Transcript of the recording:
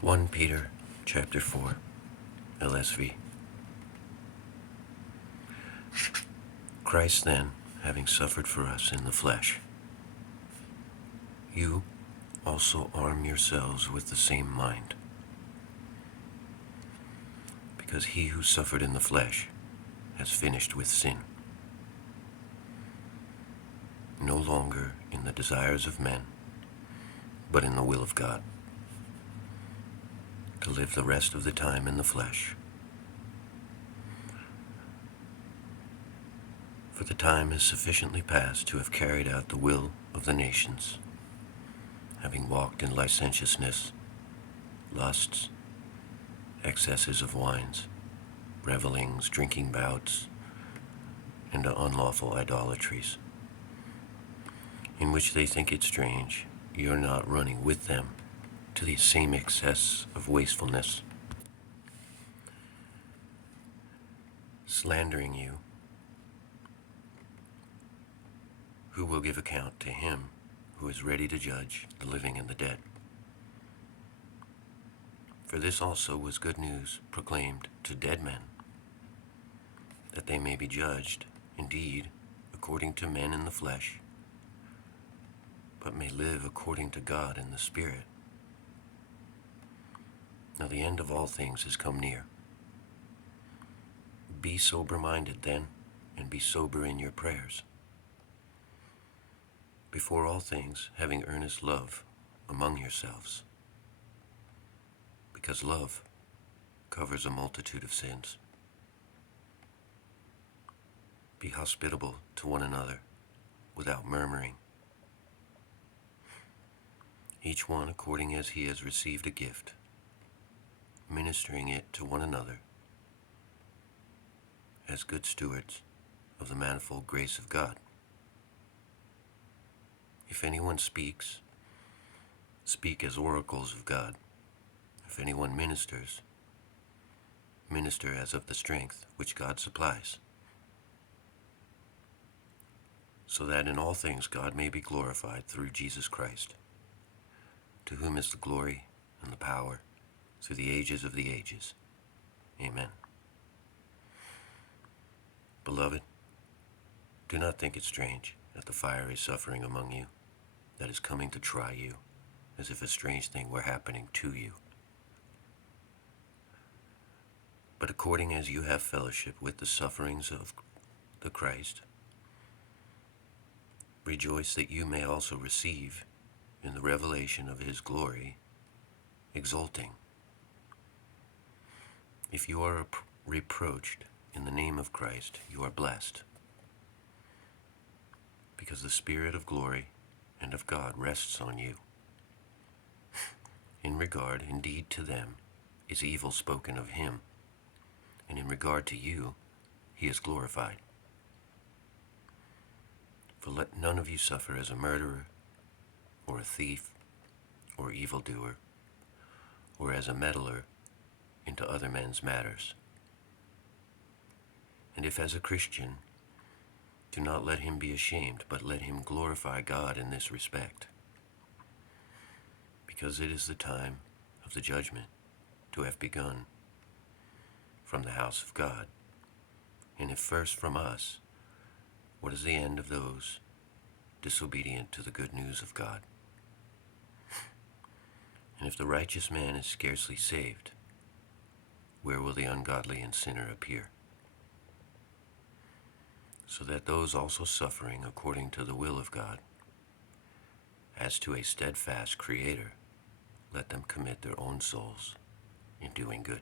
1 Peter chapter 4, LSV. Christ then, having suffered for us in the flesh, you also arm yourselves with the same mind, because he who suffered in the flesh has finished with sin, no longer in the desires of men, but in the will of God, to live the rest of the time in the flesh. For the time is sufficiently past to have carried out the will of the nations, having walked in licentiousness, lusts, excesses of wines, revelings, drinking bouts, and unlawful idolatries, in which they think it strange you are not running with them to the same excess of wastefulness, slandering you, who will give account to him who is ready to judge the living and the dead. For this also was good news proclaimed to dead men, that they may be judged, indeed, according to men in the flesh, but may live according to God in the Spirit. Now the end of all things is come near. Be sober-minded then, and be sober in your prayers. Before all things, having earnest love among yourselves, because love covers a multitude of sins. Be hospitable to one another without murmuring, each one according as he has received a gift, ministering it to one another as good stewards of the manifold grace of God. If anyone speaks, speak as oracles of God. If anyone ministers, minister as of the strength which God supplies, so that in all things God may be glorified through Jesus Christ, to whom is the glory and the power through the ages of the ages. Amen. Beloved, do not think it strange that the fiery suffering among you that is coming to try you, as if a strange thing were happening to you. But according as you have fellowship with the sufferings of the Christ, rejoice that you may also receive in the revelation of his glory, exulting. If you are reproached in the name of Christ, you are blessed, because the Spirit of glory and of God rests on you. In regard, indeed, to them is evil spoken of him, and in regard to you, he is glorified. For let none of you suffer as a murderer, or a thief, or evildoer, or as a meddler into other men's matters. And if as a Christian, do not let him be ashamed, but let him glorify God in this respect, because it is the time of the judgment to have begun from the house of God. And if first from us, what is the end of those disobedient to the good news of God? And if the righteous man is scarcely saved, where will the ungodly and sinner appear? So that those also suffering according to the will of God, as to a steadfast Creator, let them commit their own souls in doing good.